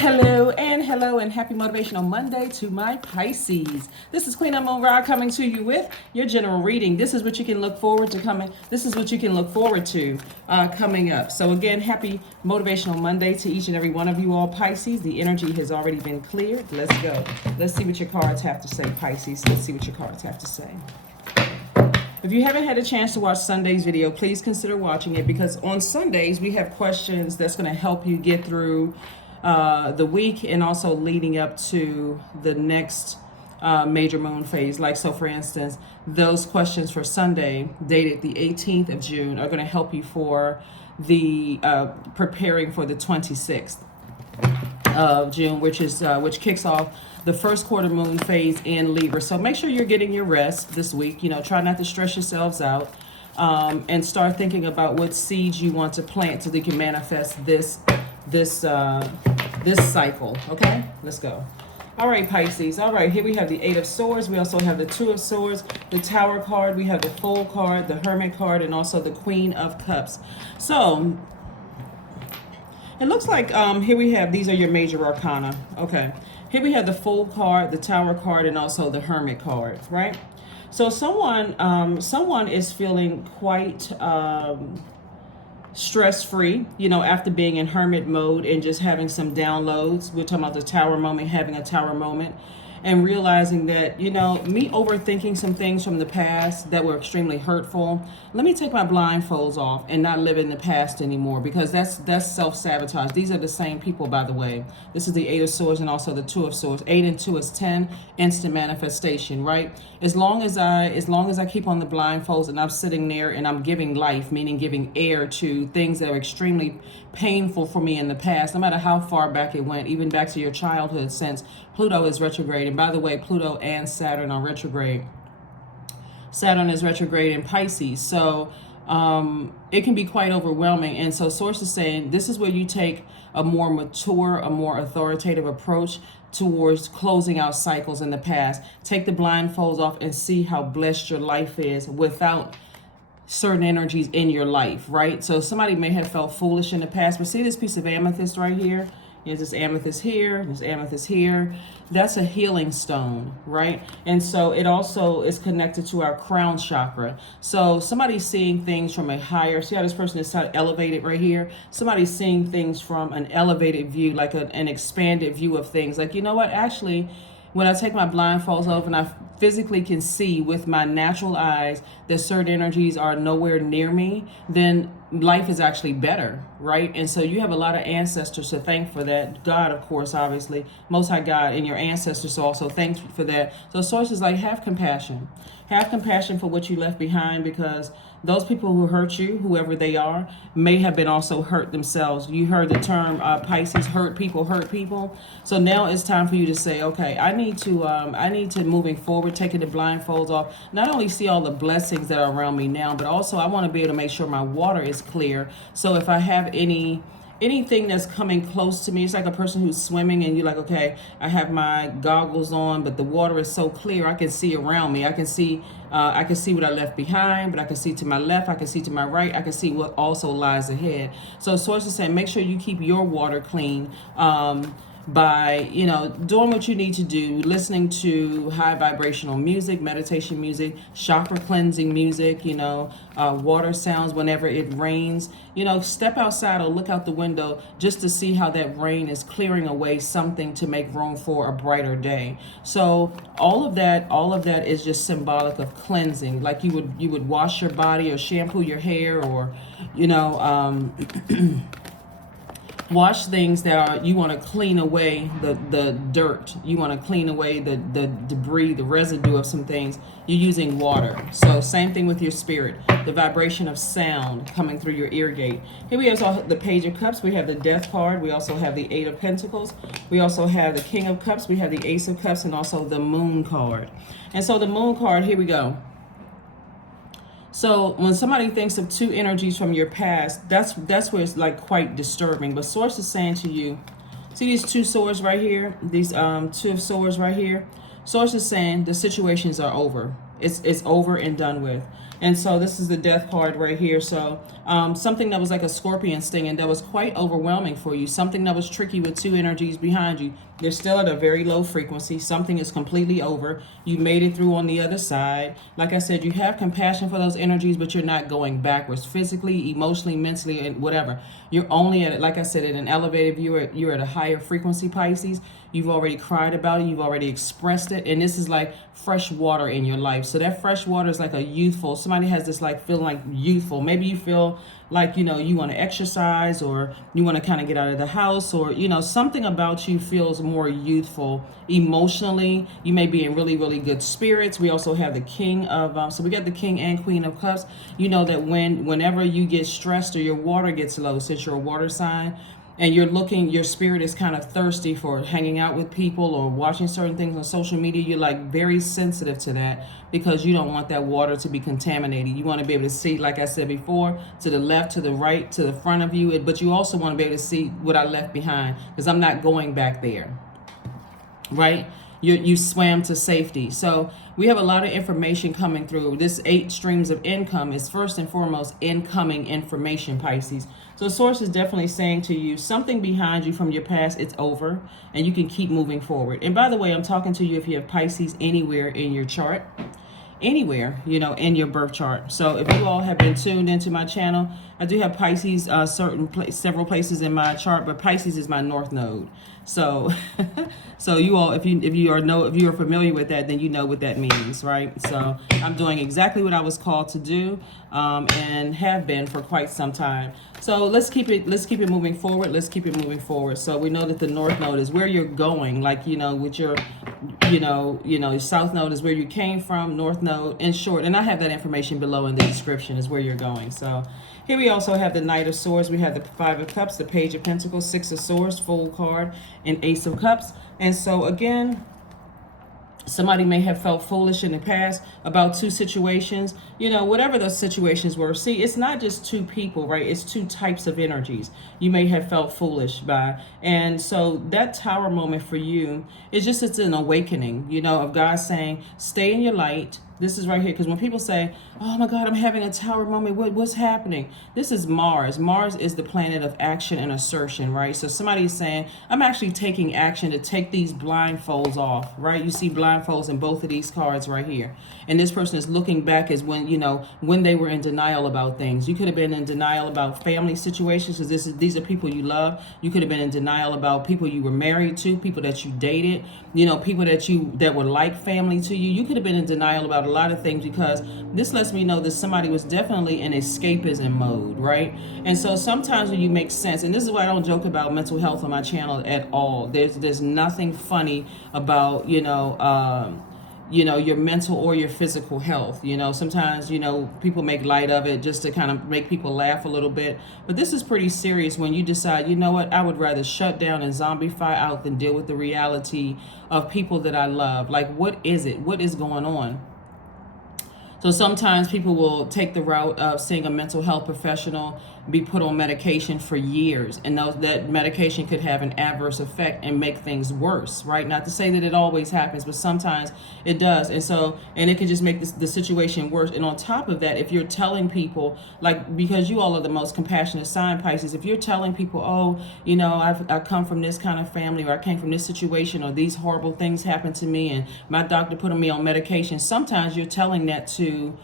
hello, and happy Motivational Monday to my Pisces. This is Queen Amun Ra coming to you with your general reading. This is what you can look forward to coming. This is what you can look forward to coming up. So again, happy Motivational Monday to each and every one of you all Pisces. The energy has already been cleared. Let's go. Let's see what your cards have to say, Pisces. Let's see what your cards have to say. If you haven't had a chance to watch Sunday's video, please consider watching it, because on Sundays we have questions that's going to help you get through the week and also leading up to the next major moon phase. Like, so for instance, those questions for Sunday dated the 18th of June are going to help you for the preparing for the 26th of June, which kicks off the first quarter moon phase in Libra. So make sure you're getting your rest this week. You know, try not to stress yourselves out, and start thinking about what seeds you want to plant so that you can manifest this cycle. Okay, let's go. All right, Pisces. All right, here we have the Eight of Swords. We also have the Two of Swords, the Tower card. We have the Fool card, the Hermit card, and also the Queen of Cups. So it looks like here we have, these are your major arcana. Okay, here we have the Fool card, the Tower card, and also the Hermit card, right? So someone is feeling quite stress-free, you know, after being in hermit mode and just having some downloads. We're talking about the tower moment, having a tower moment, and realizing that, you know, me overthinking some things from the past that were extremely hurtful. Let me take my blindfolds off and not live in the past anymore, because that's self-sabotage. These are the same people, by the way. This is the Eight of Swords and also the Two of Swords. 8 and 2 is 10, instant manifestation, right? As long as I keep on the blindfolds and I'm sitting there and I'm giving life, meaning giving air to things that are extremely painful for me in the past, no matter how far back it went, even back to your childhood, since Pluto is retrograde. And by the way, Pluto and Saturn are retrograde. Saturn is retrograde in Pisces. So it can be quite overwhelming. And so Source is saying this is where you take a more mature, a more authoritative approach towards closing out cycles in the past. Take the blindfolds off and see how blessed your life is without certain energies in your life, right? So somebody may have felt foolish in the past, but see this piece of amethyst right here? There's this amethyst here, there's amethyst here. That's a healing stone, right? And so it also is connected to our crown chakra. So somebody's seeing things from a higher, see how this person is elevated right here? Somebody's seeing things from an elevated view, like an expanded view of things. Like, you know what, actually, when I take my blindfolds off and I physically can see with my natural eyes that certain energies are nowhere near me, then life is actually better, right? And so you have a lot of ancestors to thank for that. God, of course, obviously, Most High God, and your ancestors also thank you for that. So Source is like, have compassion. Have compassion for what you left behind, because those people who hurt you, whoever they are, may have been also hurt themselves. You heard the term Pisces, hurt people hurt people. So now it's time for you to say, okay, I need to moving forward, taking the blindfolds off, not only see all the blessings that are around me now, but also I want to be able to make sure my water is clear. So if I have anything that's coming close to me, it's like a person who's swimming and you're like, okay, I have my goggles on, but the water is so clear, I can see around me. I can see what I left behind, but I can see to my left, I can see to my right, I can see what also lies ahead. So Source is saying, make sure you keep your water clean, by, you know, doing what you need to do, listening to high vibrational music, meditation music, chakra cleansing music, you know, water sounds whenever it rains. You know, step outside or look out the window just to see how that rain is clearing away something to make room for a brighter day. So all of that is just symbolic of cleansing. Like you would wash your body or shampoo your hair, or, you know, wash things that you want to clean away the dirt. You want to clean away the debris, the residue of some things. You're using water. So same thing with your spirit. The vibration of sound coming through your ear gate. Here we have the Page of Cups. We have the Death card. We also have the Eight of Pentacles. We also have the King of Cups. We have the Ace of Cups, and also the Moon card. And so the Moon card, here we go. So when somebody thinks of two energies from your past, that's where it's like quite disturbing. But Source is saying to you, see these two swords right here, these Two of Swords right here. Source is saying the situations are over. It's over and done with. And so this is the death card right here. So something that was like a scorpion sting and that was quite overwhelming for you, something that was tricky with two energies behind you. They're still at a very low frequency. Something is completely over. You made it through on the other side. Like I said, you have compassion for those energies, but you're not going backwards physically, emotionally, mentally, and whatever. You're only at, like I said, at an elevated view. You're at a higher frequency, Pisces. You've already cried about it. You've already expressed it. And this is like fresh water in your life. So that fresh water is like a youthful, somebody has this like feeling like youthful. Maybe you feel like, you know, you want to exercise or you want to kind of get out of the house, or, you know, something about you feels more youthful emotionally. You may be in really, really good spirits. We also have the king of, so we got the king and queen of cups. You know that whenever you get stressed or your water gets low, since you're a water sign, and you're looking, your spirit is kind of thirsty for hanging out with people or watching certain things on social media. You're like very sensitive to that because you don't want that water to be contaminated. You want to be able to see, like I said before, to the left, to the right, to the front of you. But you also want to be able to see what I left behind, because I'm not going back there, right? You swam to safety. So we have a lot of information coming through. This 8 streams of income is first and foremost incoming information, Pisces. So source is definitely saying to you, something behind you from your past, it's over, and you can keep moving forward. And by the way, I'm talking to you if you have Pisces anywhere in your chart, anywhere, you know, in your birth chart. So if you all have been tuned into my channel, I do have Pisces several places in my chart, but Pisces is my north node. So so you all, if you are familiar with that, then you know what that means, right? So I'm doing exactly what I was called to do, and have been for quite some time. So let's keep it moving forward. Let's keep it moving forward. So we know that the north node is where you're going, like, you know, with your, your south node is where you came from, north node, in short. And I have that information below in the description is where you're going. So here we also have the Knight of Swords. We have the 5 of Cups, the Page of Pentacles, 6 of Swords, full card, and Ace of Cups. And so again, somebody may have felt foolish in the past about 2 situations, you know, whatever those situations were. See, it's not just 2 people, right? It's 2 types of energies you may have felt foolish by. And so that tower moment for you is just, it's an awakening, you know, of God saying, stay in your light. This is right here, because when people say, oh my God, I'm having a tower moment, what's happening? This is Mars. Mars is the planet of action and assertion, right? So somebody is saying, I'm actually taking action to take these blindfolds off, right? You see blindfolds in both of these cards right here. And this person is looking back as when, you know, when they were in denial about things. You could have been in denial about family situations, because these are people you love. You could have been in denial about people you were married to, people that you dated, you know, people that were like family to you. You could have been in denial about a lot of things, because this lets me know that somebody was definitely in escapism mode, right? And so sometimes when you make sense, and this is why I don't joke about mental health on my channel at all. There's nothing funny about, your mental or your physical health. You know, sometimes, you know, people make light of it just to kind of make people laugh a little bit. But this is pretty serious when you decide, you know what, I would rather shut down and zombify out than deal with the reality of people that I love. Like, what is it? What is going on? So sometimes people will take the route of seeing a mental health professional, be put on medication for years, and that medication could have an adverse effect and make things worse, right? Not to say that it always happens, but sometimes it does. And it can just make the situation worse. And on top of that, if you're telling people, like, because you all are the most compassionate sign, Pisces, if you're telling people, oh, you know, I come from this kind of family, or I came from this situation, or these horrible things happened to me, and my doctor put me on medication, sometimes you're telling that to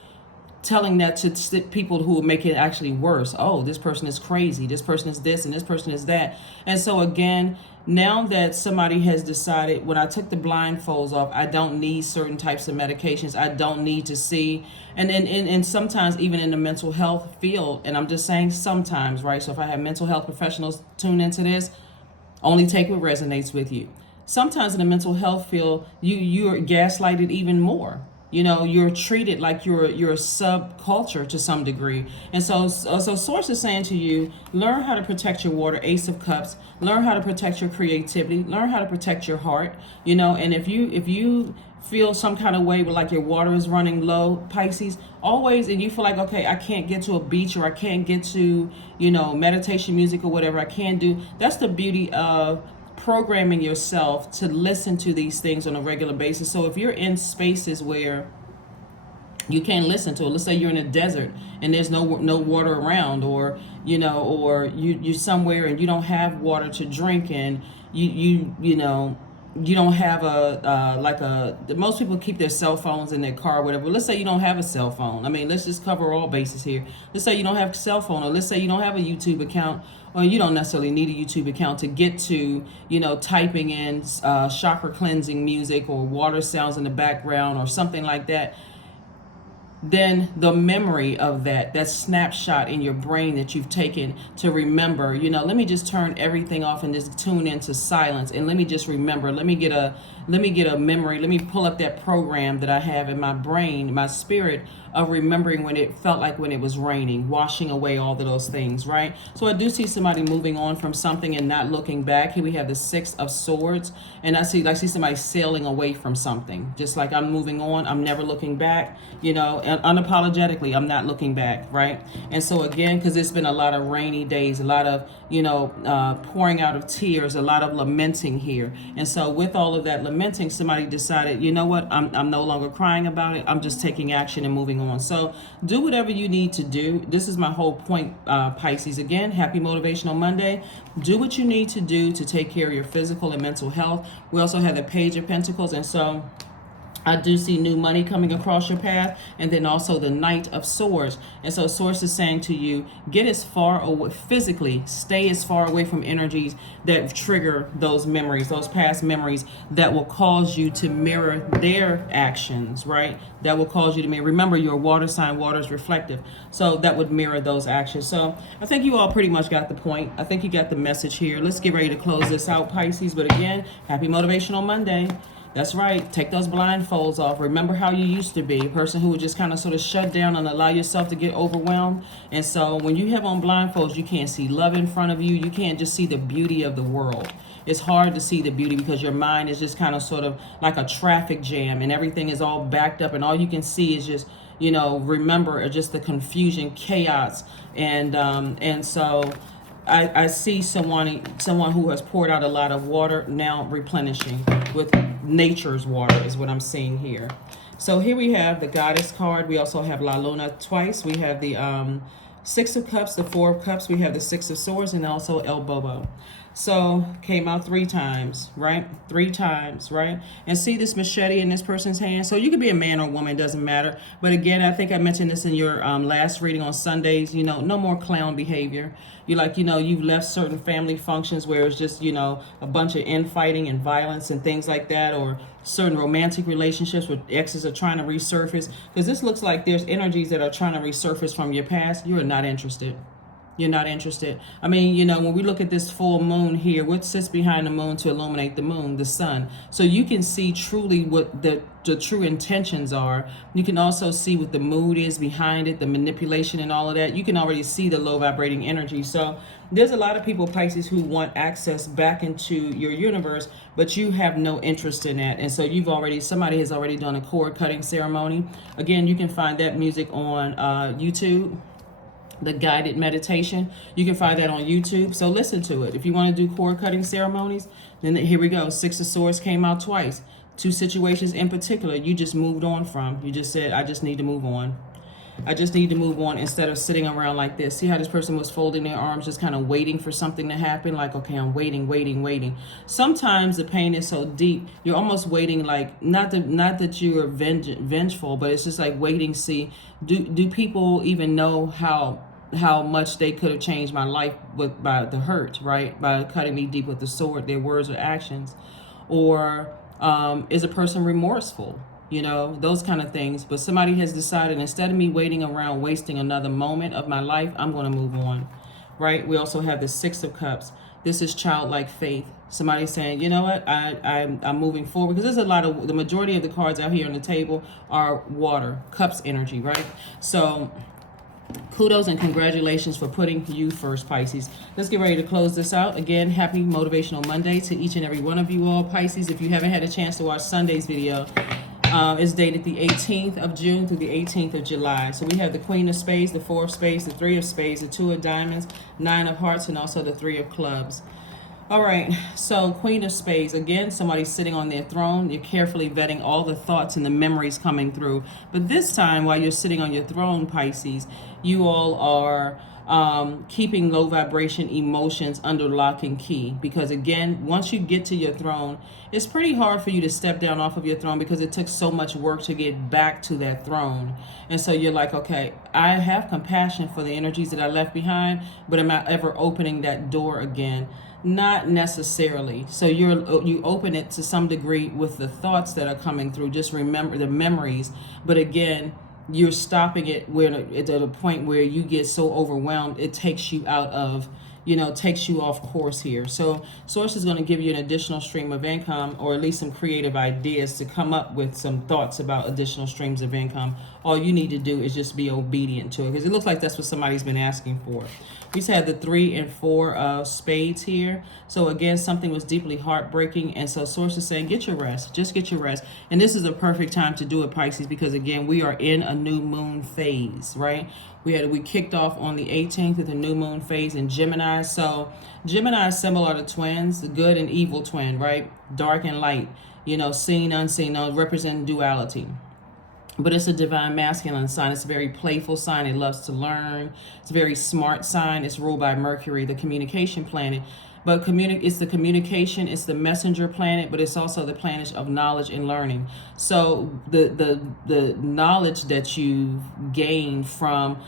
people who will make it actually worse. Oh, this person is crazy. This person is this, and this person is that. And so again, now that somebody has decided, when I took the blindfolds off, I don't need certain types of medications. I don't need to see. And sometimes even in the mental health field, and I'm just saying sometimes, right? So if I have mental health professionals tune into this, only take what resonates with you. Sometimes in the mental health field, you're gaslighted even more. You know, you're treated like you're a subculture to some degree. And so Source is saying to you, learn how to protect your water, Ace of Cups. Learn how to protect your creativity. Learn how to protect your heart. You know, and if you feel some kind of way where like your water is running low, Pisces, always, and you feel like, okay, I can't get to a beach, or I can't get to, you know, meditation music or whatever I can do. That's the beauty of programming yourself to listen to these things on a regular basis. So if you're in spaces where You can't listen to it. Let's say you're in a desert and there's no water around, or or you somewhere and you don't have water to drink, and you don't have most people keep their cell phones in their car or whatever. Let's say you don't have a cell phone. I mean, let's just cover all bases here. Let's say you don't have a cell phone, or let's say you don't have a YouTube account, or you don't necessarily need a YouTube account to get to, typing in chakra cleansing music or water sounds in the background or something like that. Then the memory of that snapshot in your brain that you've taken to remember, let me just turn everything off and just tune into silence, and let me just remember, let me get a memory, let me pull up that program that I have in my brain, my spirit, of remembering when it felt like when it was raining, washing away all of those things, right? So I do see somebody moving on from something and not looking back. Here we have the Six of Swords, and I see somebody sailing away from something, just like I'm moving on, I'm never looking back, and unapologetically, I'm not looking back, right? And so again, because it's been a lot of rainy days, a lot of pouring out of tears, a lot of lamenting here. And so with all of that lamenting, somebody decided, you know what, I'm no longer crying about it, I'm just taking action and moving on. So do whatever you need to do. This is my whole point, Pisces. Again, happy Motivational Monday. Do what you need to do to take care of your physical and mental health. We also have the Page of Pentacles, and so I do see new money coming across your path, and then also the Knight of Swords. And so Source is saying to you, get as far away physically, stay as far away from energies that trigger those memories, those past memories that will cause you to mirror their actions, right? That will cause you to mirror. Remember, you're a water sign, water is reflective. So that would mirror those actions. So I think you all pretty much got the point. I think you got the message here. Let's get ready to close this out, Pisces. But again, happy Motivational Monday. That's right. Take those blindfolds off. Remember how you used to be, a person who would just kind of sort of shut down and allow yourself to get overwhelmed. And so when you have on blindfolds, you can't see love in front of you. You can't just see the beauty of the world. It's hard to see the beauty because your mind is just kind of sort of like a traffic jam, and everything is all backed up, and all you can see is just, remember, just the confusion, chaos. And so I see someone who has poured out a lot of water now replenishing with nature's water is what I'm seeing here. So here we have the Goddess card. We also have La Luna twice. We have the Six of Cups, the Four of Cups. We have the Six of Swords, and also El Bobo. So came out 3 times, right? 3 times, right? And see this machete in this person's hand. So you could be a man or woman, doesn't matter. But again, I think I mentioned this in your last reading on Sundays, no more clown behavior. You've left certain family functions where it's just, a bunch of infighting and violence and things like that, or certain romantic relationships where exes are trying to resurface. Because this looks like there's energies that are trying to resurface from your past. You are not interested. You're not interested. I mean, when we look at this full moon here, what sits behind the moon to illuminate the moon? The sun. So you can see truly what the true intentions are. You can also see what the mood is behind it, the manipulation and all of that. You can already see the low vibrating energy. So there's a lot of people, Pisces, who want access back into your universe, but you have no interest in that. And so somebody has already done a cord cutting ceremony. Again, you can find that music on YouTube. The guided meditation, you can find that on YouTube, so listen to it. If you want to do cord cutting ceremonies, then here we go. Six of Swords came out twice. 2 situations in particular you just moved on from. You just said, I just need to move on. I just need to move on, instead of sitting around like this. See how this person was folding their arms, just kind of waiting for something to happen? Like, okay, I'm waiting. Sometimes the pain is so deep, you're almost waiting, like, not that you're vengeful, but it's just like waiting. See, do people even know how much they could have changed my life by the hurt, right? By cutting me deep with the sword, their words or actions. Or is a person remorseful? Those kind of things. But somebody has decided, instead of me waiting around, wasting another moment of my life, I'm going to move on, right? We also have the Six of Cups. This is childlike faith. Somebody's saying, you know what, I'm moving forward. Because there's the majority of the cards out here on the table are water, cups energy, right? So kudos and congratulations for putting you first, Pisces. Let's get ready to close this out. Again, happy Motivational Monday to each and every one of you all, Pisces. If you haven't had a chance to watch Sunday's video, it's dated the 18th of June through the 18th of July. So we have the Queen of Spades, the 4 of Spades, the 3 of Spades, the 2 of Diamonds, 9 of Hearts, and also the 3 of Clubs. All right, so Queen of Spades. Again, somebody's sitting on their throne. You're carefully vetting all the thoughts and the memories coming through. But this time, while you're sitting on your throne, Pisces, you all are keeping low vibration emotions under lock and key. Because again, once you get to your throne, it's pretty hard for you to step down off of your throne because it took so much work to get back to that throne. And so you're like, okay, I have compassion for the energies that I left behind, but am I ever opening that door again? Not necessarily. So you open it to some degree with the thoughts that are coming through. Just remember the memories, but again, you're stopping it where it's at a point where you get so overwhelmed it takes you out of, takes you off course here. So source is going to give you an additional stream of income, or at least some creative ideas to come up with some thoughts about additional streams of income. All you need to do is just be obedient to it, because it looks like that's what somebody's been asking for. We just had the 3 and 4 of spades here. So again, something was deeply heartbreaking. And so source is saying, get your rest. Just get your rest. And this is a perfect time to do it, Pisces, because again, we are in a new moon phase, right? We kicked off on the 18th with the new moon phase in Gemini. So Gemini's symbol are the twins, the good and evil twin, right? Dark and light, seen, unseen, represent duality. But it's a divine masculine sign. It's a very playful sign. It loves to learn. It's a very smart sign. It's ruled by Mercury, the communication planet. But it's the communication, it's the messenger planet, but it's also the planet of knowledge and learning. So the knowledge that you've gained from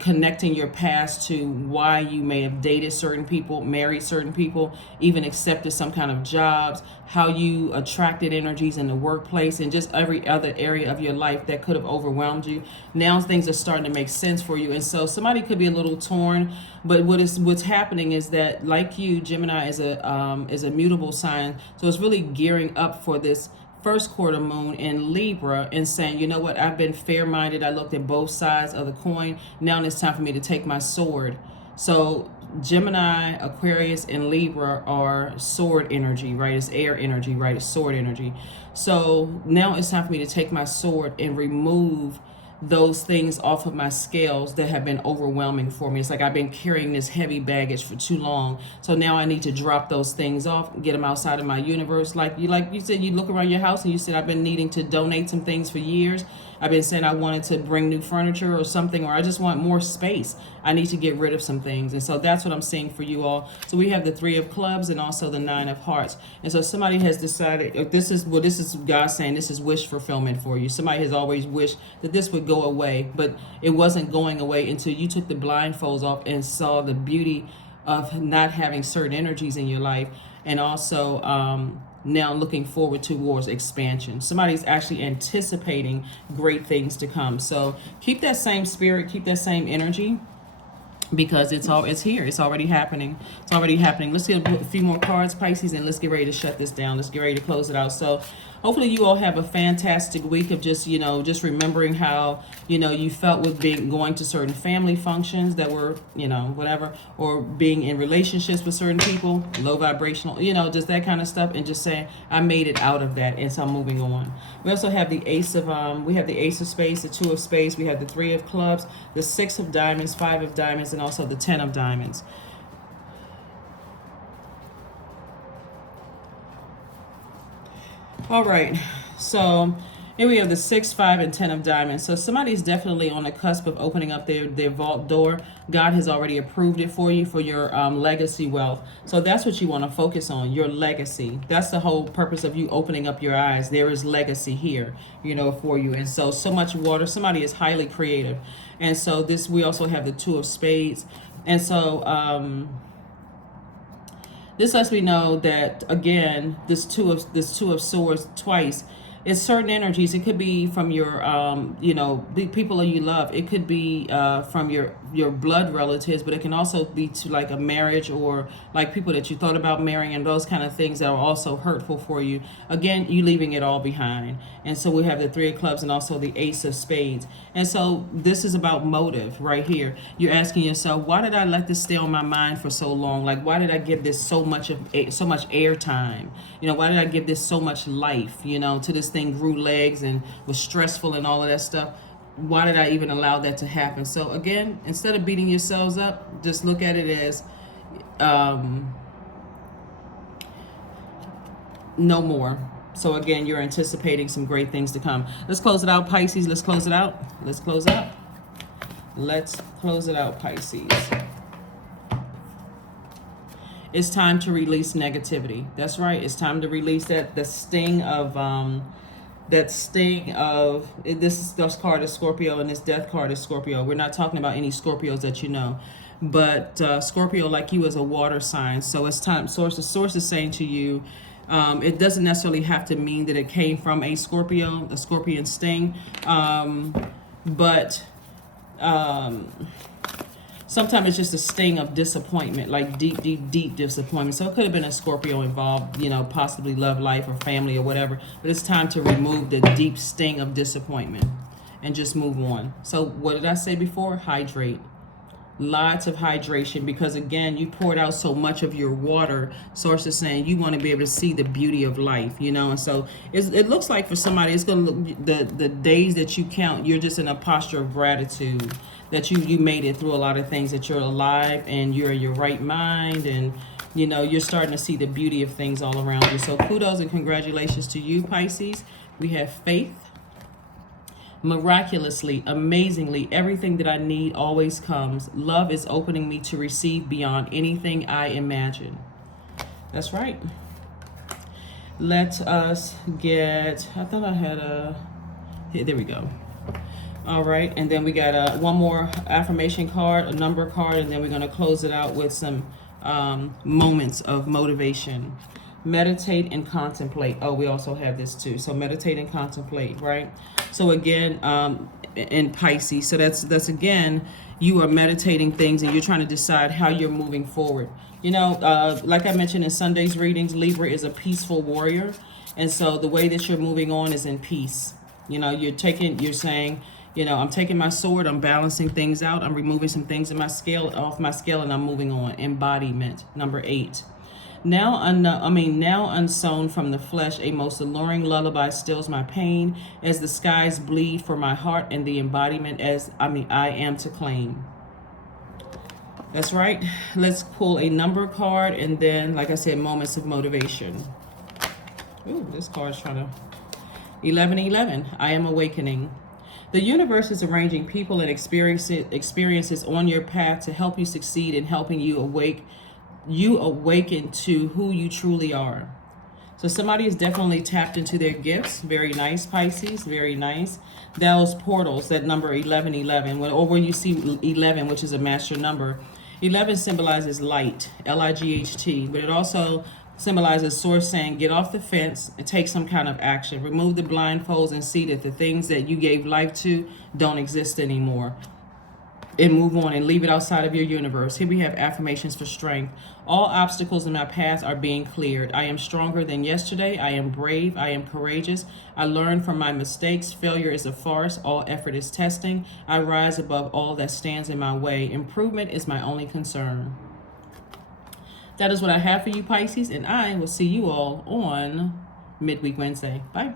connecting your past to why you may have dated certain people, married certain people, even accepted some kind of jobs, how you attracted energies in the workplace, and just every other area of your life that could have overwhelmed you. Now things are starting to make sense for you. And so somebody could be a little torn, but what's happening is that, like you, Gemini is a mutable sign. So it's really gearing up for this first quarter moon in Libra and saying, you know what, I've been fair-minded. I looked at both sides of the coin. Now it's time for me to take my sword. So Gemini, Aquarius, and Libra are sword energy, right? It's air energy, right? It's sword energy. So now it's time for me to take my sword and remove those things off of my scales that have been overwhelming for me. It's like I've been carrying this heavy baggage for too long. So now I need to drop those things off, get them outside of my universe. Like you said, you look around your house and you said, I've been needing to donate some things for years. I've been saying I wanted to bring new furniture or something, or I just want more space. I need to get rid of some things. And so that's what I'm seeing for you all. So we have the 3 of clubs and also the 9 of hearts. And so somebody has decided, this is God saying this is wish fulfillment for you. Somebody has always wished that this would go away, but it wasn't going away until you took the blindfolds off and saw the beauty of not having certain energies in your life. And also now looking forward towards expansion. Somebody's actually anticipating great things to come. So keep that same spirit, keep that same energy, because it's here. It's already happening. It's already happening. Let's get a few more cards, Pisces, and let's get ready to shut this down. Let's get ready to close it out. So hopefully you all have a fantastic week of just remembering how, you felt with going to certain family functions that were, whatever, or being in relationships with certain people, low vibrational, just that kind of stuff, and just saying, I made it out of that, and so I'm moving on. We also have the ace of spades, the 2 of spades, we have the 3 of clubs, the 6 of diamonds, 5 of diamonds, and also the 10 of diamonds. All right, so here we have the 6, 5, and 10 of diamonds. So somebody's definitely on the cusp of opening up their vault door. God has already approved it for you for your legacy wealth. So that's what you want to focus on, your legacy. That's the whole purpose of you opening up your eyes. There is legacy here, for you. And so much water. Somebody is highly creative. And so we also have the 2 of spades. And so this lets me know that, again, this two of swords twice. It's certain energies. It could be from your, the people that you love. It could be from your blood relatives, but it can also be to like a marriage, or like people that you thought about marrying, and those kind of things that are also hurtful for you. Again, you leaving it all behind. And so we have the 3 of clubs and also the ace of spades. And so this is about motive right here. You're asking yourself, why did I let this stay on my mind for so long? Like, why did I give this so much airtime? Why did I give this so much life? To this thing grew legs and was stressful and all of that stuff. Why did I even allow that to happen? So again, instead of beating yourselves up, just look at it as no more. So again, you're anticipating some great things to come. Let's close it out, Pisces. Let's close it out. Let's close it out. Let's close it out, Pisces. It's time to release negativity. That's right. It's time to release the sting of this card is Scorpio and this death card is Scorpio. We're not talking about any Scorpios that you know, but Scorpio, like you, is a water sign. So it's time. Source is saying to you, it doesn't necessarily have to mean that it came from a Scorpio, a scorpion sting, but sometimes it's just a sting of disappointment, like deep disappointment. So it could have been a Scorpio involved, you know, possibly love life or family or whatever. But it's time to remove the deep sting of disappointment and just move on. So what did I say before? Hydrate. Lots of hydration, because again, you poured out so much of your water. Source is saying you want to be able to see the beauty of life, you know. And so it looks like for somebody, it's going to look, the days that you count, you're just in a posture of gratitude that you made it through a lot of things, that you're alive and you're in your right mind, and you know, you're starting to see the beauty of things all around you. So kudos and congratulations to you, Pisces. We have faith. Miraculously, amazingly, everything that I need always comes. Love is opening me to receive beyond anything I imagine. That's right. Let us get, I thought I had here, there we go. All right, and then we got one more affirmation card, a number card, and then we're going to close it out with some moments of motivation. Meditate and contemplate. Oh, we also have this too. So meditate and contemplate, right? So again, in Pisces, so that's again, you are meditating things and you're trying to decide how you're moving forward. You know, like I mentioned in Sunday's readings, Libra is a peaceful warrior. And so the way that you're moving on is in peace. You know, you're saying, you know, I'm taking my sword, I'm balancing things out, I'm removing some things in my scale, off my scale, and I'm moving on. Embodiment, number 8. Now unsown from the flesh, a most alluring lullaby stills my pain as the skies bleed for my heart and the embodiment I am to claim. That's right. Let's pull a number card and then, like I said, moments of motivation. Ooh, this card's trying to... 1111, I am awakening. The universe is arranging people and experiences on your path to help you succeed in helping you awaken to who you truly are. So somebody is definitely tapped into their gifts. Very nice, Pisces. Very nice. Those portals, that number 1111, or when you see 11, which is a master number, 11 symbolizes light, Light, but it also symbolizes source saying, get off the fence and take some kind of action. Remove the blindfolds and see that the things that you gave life to don't exist anymore. And move on and leave it outside of your universe. Here we have affirmations for strength. All obstacles in my path are being cleared. I am stronger than yesterday. I am brave. I am courageous. I learn from my mistakes. Failure is a farce. All effort is testing. I rise above all that stands in my way. Improvement is my only concern. That is what I have for you, Pisces, and I will see you all on Midweek Wednesday. Bye.